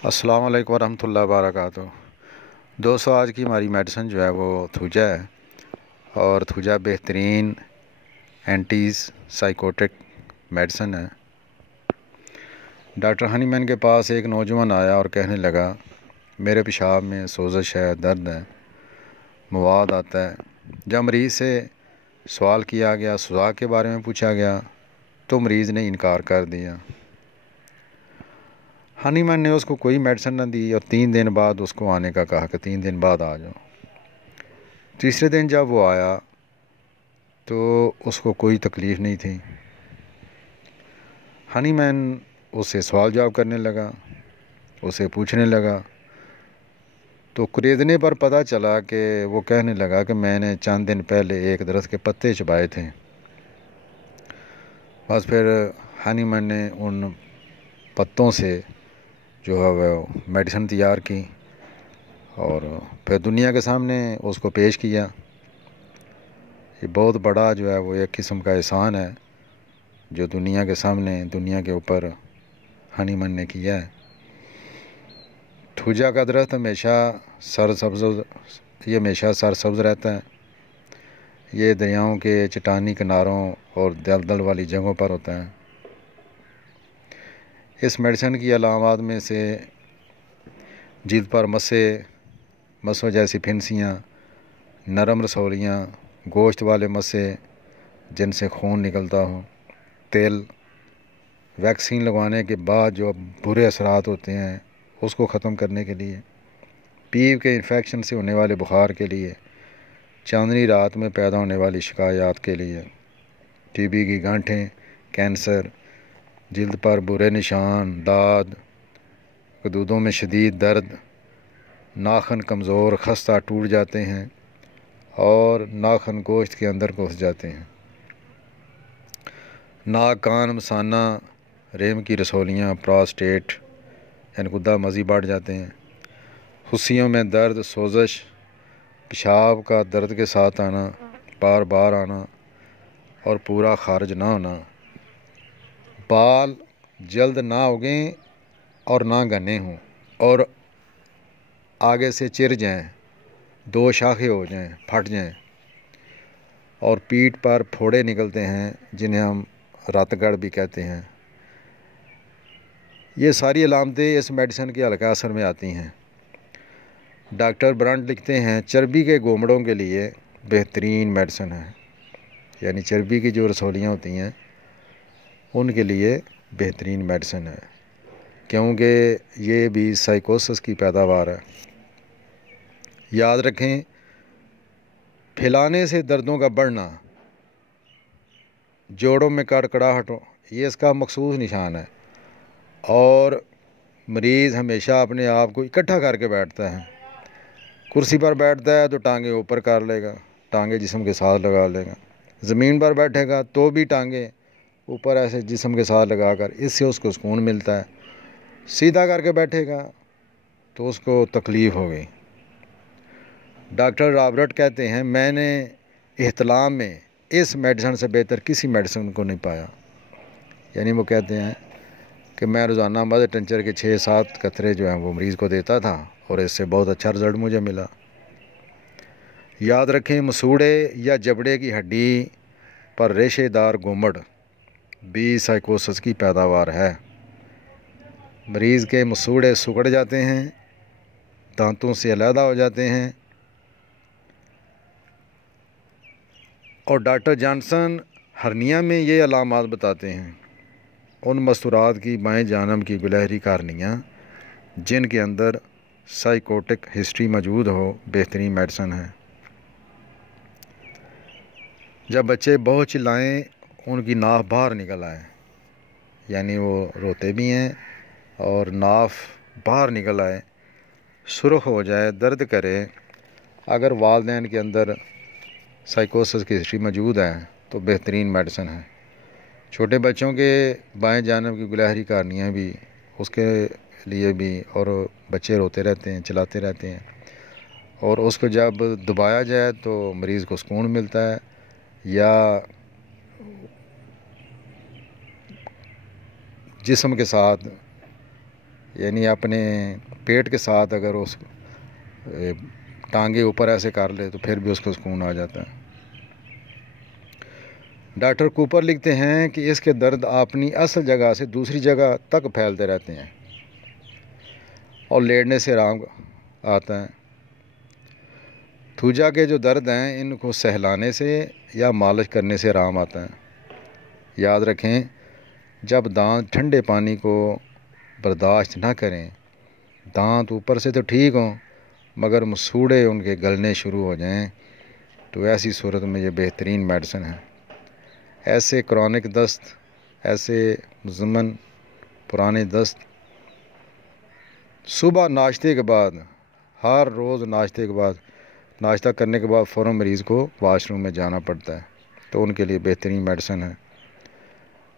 अस्सलाम वालेकुम वरहमतुल्लाहि वबरकातुहू। दोस्तों, आज की हमारी मेडिसिन जो है वो थूजा है। और थूजा बेहतरीन एंटी साइकोटिक मेडिसिन है। डॉक्टर हनीमैन के पास एक नौजवान आया और कहने लगा, मेरे पेशाब में सोजिश है, दर्द है, मवाद आता है। जब मरीज़ से सवाल किया गया, सुझाव के बारे में पूछा गया, तो मरीज़ ने इनकार कर दिया। हनीमैन ने उसको कोई मेडिसिन ना दी और 3 दिन बाद उसको आने का कहा कि 3 दिन बाद आ जाओ। तीसरे दिन जब वो आया तो उसको कोई तकलीफ़ नहीं थी। हनीमैन उससे सवाल जवाब करने लगा, उसे पूछने लगा, तो कुरेदने पर पता चला कि वो कहने लगा कि मैंने चंद दिन पहले एक दरख्त के पत्ते चबाए थे। बस फिर हनीमैन ने उन पत्तों से जो है वो मेडिसिन तैयार की और फिर दुनिया के सामने उसको पेश किया। ये बहुत बड़ा जो है वो एक किस्म का एहसान है जो दुनिया के सामने, दुनिया के ऊपर हनीमैन ने किया है। थूजा का दरख्त हमेशा सरसब्ज़ रहता है। ये दरियाओं के चट्टानी किनारों और दलदल वाली जगहों पर होता है। इस मेडिसिन की अलामात में से जिल्द पर मसों जैसी फिनसियाँ, नरम रसौलियाँ, गोश्त वाले मस्से जिनसे खून निकलता हो, तेल, वैक्सीन लगवाने के बाद जो बुरे असरात होते हैं उसको ख़त्म करने के लिए, पीव के इन्फेक्शन से होने वाले बुखार के लिए, चांदनी रात में पैदा होने वाली शिकायत के लिए, टीबी की गांठें, कैंसर, जिल्द पर बुरे निशान, दाद, कदूदों में शदीद दर्द, नाखन कमज़ोर खस्ता टूट जाते हैं और नाखन गोश्त के अंदर घुस जाते हैं। नाक, कान, मसाना, रेम की रसौलियाँ, प्रोस्टेट यानी गुद्दा मज़ी बढ़ जाते हैं। हुस्सियों में दर्द, सोजिश, पेशाब का दर्द के साथ आना, बार बार आना और पूरा खारिज ना होना, बाल जल्द ना उगें और ना घने हों और आगे से चिर जाएं, 2 शाखे हो जाएं, फट जाएं और पीठ पर फोड़े निकलते हैं जिन्हें हम रतगढ़ भी कहते हैं। ये सारी अलामतें इस मेडिसिन के हल्का असर में आती हैं। डॉक्टर ब्रांड लिखते हैं चर्बी के गोमड़ों के लिए बेहतरीन मेडिसिन है, यानी चर्बी की जो रसौलियाँ होती हैं उनके लिए बेहतरीन मेडिसिन है, क्योंकि ये भी साइकोसिस की पैदावार है। याद रखें, फैलाने से दर्दों का बढ़ना, जोड़ों में कड़कड़ाहट, ये इसका मखसूस निशान है। और मरीज़ हमेशा अपने आप को इकट्ठा करके बैठता है। कुर्सी पर बैठता है तो टांगे ऊपर कर लेगा, टांगे जिस्म के साथ लगा लेगा। ज़मीन पर बैठेगा तो भी टांगे ऊपर ऐसे जिस्म के साथ लगाकर, इससे उसको सुकून मिलता है। सीधा करके बैठेगा तो उसको तकलीफ़ हो गई। डॉक्टर रॉबर्ट कहते हैं, मैंने एहतलाम में इस मेडिसिन से बेहतर किसी मेडिसिन को नहीं पाया। यानी वो कहते हैं कि मैं रोज़ाना मदर टिंचर के 6-7 कतरे जो हैं वो मरीज़ को देता था और इससे बहुत अच्छा रिज़ल्ट मुझे मिला। याद रखें, मसूड़े या जबड़े की हड्डी पर रेशेदार गोमड़ भी साइकोसिस की पैदावार है। मरीज़ के मसूड़े सिकुड़ जाते हैं, दांतों से अलहदा हो जाते हैं और डॉक्टर जॉनसन हर्निया में ये अलामात बताते हैं। उन मस्तूरात की बाएं जानब की गिलहरी कार्निया जिनके अंदर साइकोटिक हिस्ट्री मौजूद हो, बेहतरीन मेडिसिन है। जब बच्चे बहुत चिल्लाएं, उनकी नाफ बाहर निकल आए, यानी वो रोते भी हैं और नाफ बाहर निकल आए, सुर्ख हो जाए, दर्द करे, अगर वालिदैन के अंदर साइकोसिस की हिस्ट्री मौजूद है तो बेहतरीन मेडिसिन है। छोटे बच्चों के बाएं जानब की गिलहरी कार्निया भी उसके लिए भी, और बच्चे रोते रहते हैं, चिल्लाते रहते हैं, और उसको जब दबाया जाए तो मरीज़ को सुकून मिलता है। या जिस्म के साथ यानी अपने पेट के साथ अगर उस टांगे ऊपर ऐसे कर ले तो फिर भी उसको सुकून आ जाता है। डॉक्टर कूपर लिखते हैं कि इसके दर्द अपनी असल जगह से दूसरी जगह तक फैलते रहते हैं और लेटने से आराम आता है। थूजा के जो दर्द हैं इनको सहलाने से या मालिश करने से आराम आता है। याद रखें, जब दांत ठंडे पानी को बर्दाश्त ना करें, दांत ऊपर से तो ठीक हों मगर मसूड़े उनके गलने शुरू हो जाएं, तो ऐसी सूरत में ये बेहतरीन मेडिसिन है। ऐसे क्रॉनिक दस्त, ऐसे मुज़म्मन पुराने दस्त, सुबह नाश्ते के बाद, हर रोज़ नाश्ते के बाद, नाश्ता करने के बाद फ़ौरन मरीज़ को वाशरूम में जाना पड़ता है, तो उनके लिए बेहतरीन मेडिसिन है।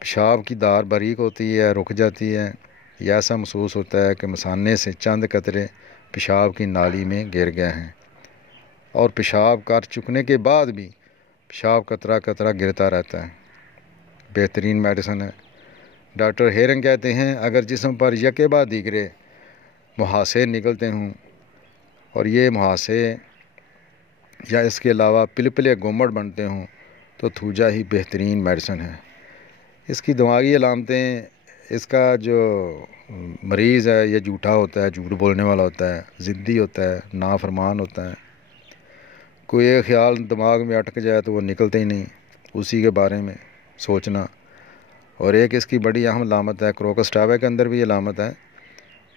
पेशाब की धार बारीक होती है, रुक जाती है, या ऐसा महसूस होता है कि मसाने से चंद कतरे पेशाब की नाली में गिर गए हैं, और पेशाब कर चुकने के बाद भी पेशाब कतरा कतरा गिरता रहता है। बेहतरीन मेडिसिन है। डॉक्टर हेरन कहते हैं, अगर जिस्म पर यके बाद दीगरे मुहासे निकलते हों और ये मुहासे या इसके अलावा पिलपिले गोमड़ बनते हों तो थूजा ही बेहतरीन मेडिसिन है। इसकी दिमागी अलामतें, इसका जो मरीज़ है ये झूठा होता है, झूठ बोलने वाला होता है, ज़िद्दी होता है, नाफरमान होता है। कोई एक ख्याल दिमाग में अटक जाए तो वो निकलते ही नहीं, उसी के बारे में सोचना। और एक इसकी बड़ी अहम अलामत है, क्रोकस्टावा के अंदर भी अलामत है,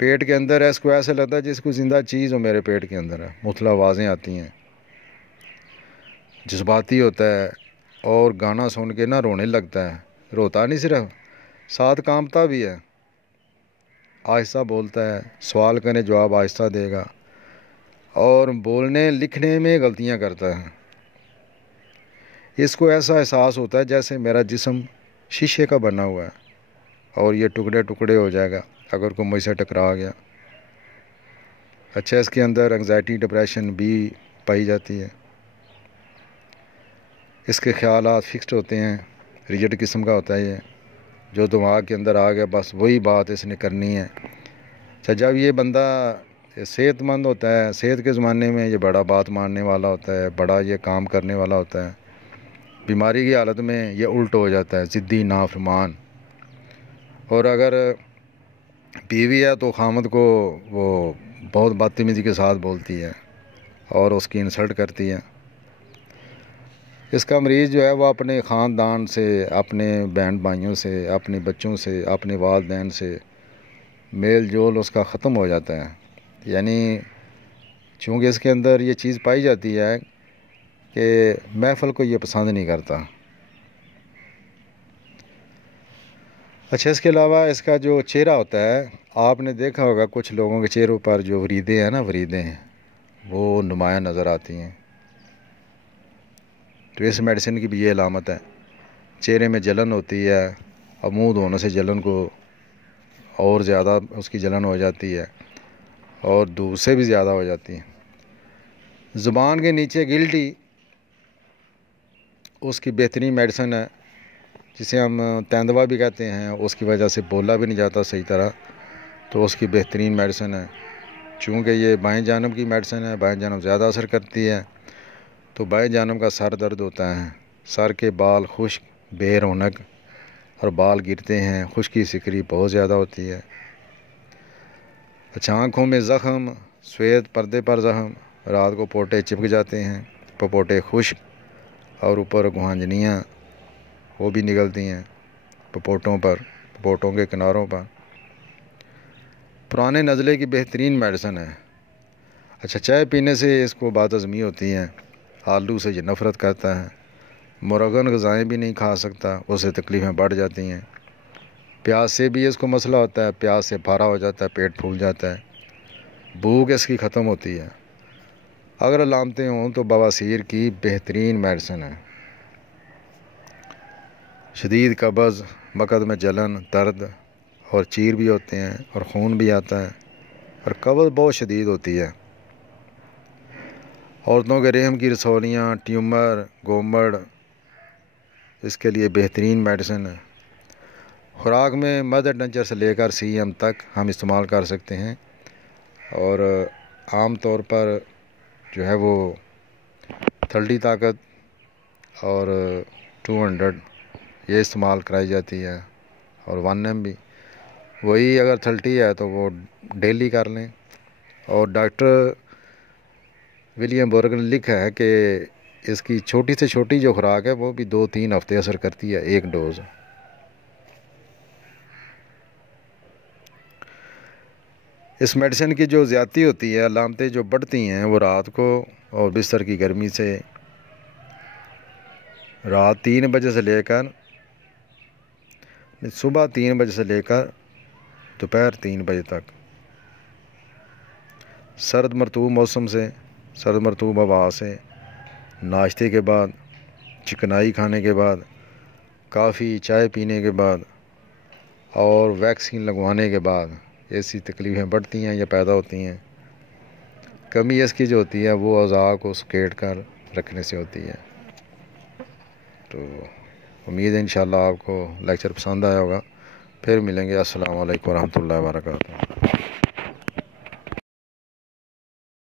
पेट के अंदर है, इसको ऐसा लगता है जिसको ज़िंदा चीज़ हो मेरे पेट के अंदर है। मुख्तलिफ आवाज़ें आती हैं, जज्बाती होता है और गाना सुन के ना रोने लगता है। रोता नहीं सिर्फ, साथ कांपता भी है। आहिस्ता बोलता है, सवाल करें जवाब आहिस्ता देगा, और बोलने लिखने में गलतियां करता है। इसको ऐसा एहसास होता है जैसे मेरा जिस्म शीशे का बना हुआ है और ये टुकड़े टुकड़े हो जाएगा अगर कोई मुझसे टकरा गया। अच्छा, इसके अंदर एंग्जाइटी डिप्रेशन भी पाई जाती है। इसके ख्यालात फिक्स्ड होते हैं, रिजिड किस्म का होता है ये, जो दिमाग के अंदर आ गया बस वही बात इसने करनी है। अच्छा, जब ये बंदा सेहतमंद होता है, सेहत के ज़माने में ये बड़ा बात मानने वाला होता है, बड़ा ये काम करने वाला होता है। बीमारी की हालत में ये उल्ट हो जाता है, ज़िद्दी नाफरमान। और अगर बीवी है तो खामद को वो बहुत बदतमीज़ी के साथ बोलती है और उसकी इंसल्ट करती है। इसका मरीज़ जो है वो अपने ख़ानदान से, अपने बहन भाइयों से, अपने बच्चों से, अपने वालिदैन से मेल जोल उसका ख़त्म हो जाता है। यानी चूँकि इसके अंदर ये चीज़ पाई जाती है कि महफ़िल को ये पसंद नहीं करता। अच्छा, इसके अलावा इसका जो चेहरा होता है, आपने देखा होगा कुछ लोगों के चेहरों पर जो वरीदें हैं ना, वरीदें हैं वो नुमायाँ नज़र आती हैं, तो इस मेडिसिन की भी ये अलामत है। चेहरे में जलन होती है, और मुँह धोने से जलन को और ज़्यादा उसकी जलन हो जाती है और धूप से भी ज़्यादा हो जाती है। ज़ुबान के नीचे गिल्टी उसकी बेहतरीन मेडिसिन है, जिसे हम तेंदुआ भी कहते हैं। उसकी वजह से बोला भी नहीं जाता सही तरह, तो उसकी बेहतरीन मेडिसिन है। चूँकि ये बाएं जानब की मेडिसिन है, बाएं जानब ज़्यादा असर करती है, तो बाएं जानब का सर दर्द होता है, सर के बाल खुश्क, बेरौनक और बाल गिरते हैं, खुश्की सिकरी बहुत ज़्यादा होती है। अच्छा, आँखों में ज़ख़म, सफ़ेद पर्दे पर ज़ख़म, रात को पोटे चिपक जाते हैं, पपोटे खुश्क, और ऊपर गुहांजनियाँ वो भी निकलती हैं पपोटों पर, पपोटों के किनारों पर। पुराने नज़ले की बेहतरीन मेडिसिन है। अच्छा, चाय पीने से इसको बदहज़मी होती है, आलू से ये नफ़रत करता है, मुरगन ग़िज़ाएँ भी नहीं खा सकता, उससे तकलीफ़ें बढ़ जाती हैं। प्यास से भी इसको मसला होता है, प्यास से भारा हो जाता है, पेट फूल जाता है, भूख इसकी ख़त्म होती है। अगर अलामतें हों तो बवासीर की बेहतरीन मेडिसिन है। शदीद कब्ज़, मकद में जलन, दर्द और चीर भी होते हैं और खून भी आता है, और कब्ज़ बहुत शदीद होती है। औरतों के रहम की रसौलियाँ, ट्यूमर, गोमड़, इसके लिए बेहतरीन मेडिसिन है। खुराक में मदर नंचर से लेकर CM तक हम इस्तेमाल कर सकते हैं। और आम तौर पर जो है वो 30 ताकत और 200 ये इस्तेमाल कराई जाती है, और 1 MB। वही अगर 30 है तो वो डेली कर लें। और डॉक्टर विलियम बोरग ने लिखा है कि इसकी छोटी से छोटी जो खुराक है वो भी 2-3 हफ्ते असर करती है, एक डोज़। इस मेडिसिन की जो ज़्यादती होती है, अलामतें जो बढ़ती हैं वो रात को और बिस्तर की गर्मी से, रात 3 बजे से लेकर सुबह 3 बजे से लेकर दोपहर 3 बजे तक, सर्द मरतूब मौसम से, सर्द मरतूब हवा से, नाश्ते के बाद, चिकनाई खाने के बाद, काफ़ी चाय पीने के बाद और वैक्सीन लगवाने के बाद ऐसी तकलीफ़ें बढ़ती हैं या पैदा होती हैं। कमी इसकी जो होती है वो अज़ा को सुकेट कर रखने से होती है। तो उम्मीद है इंशाल्लाह आपको लेक्चर पसंद आया होगा। फिर मिलेंगे। अस्सलाम वालेकुम रहमतुल्लाहि व बरकातुहू।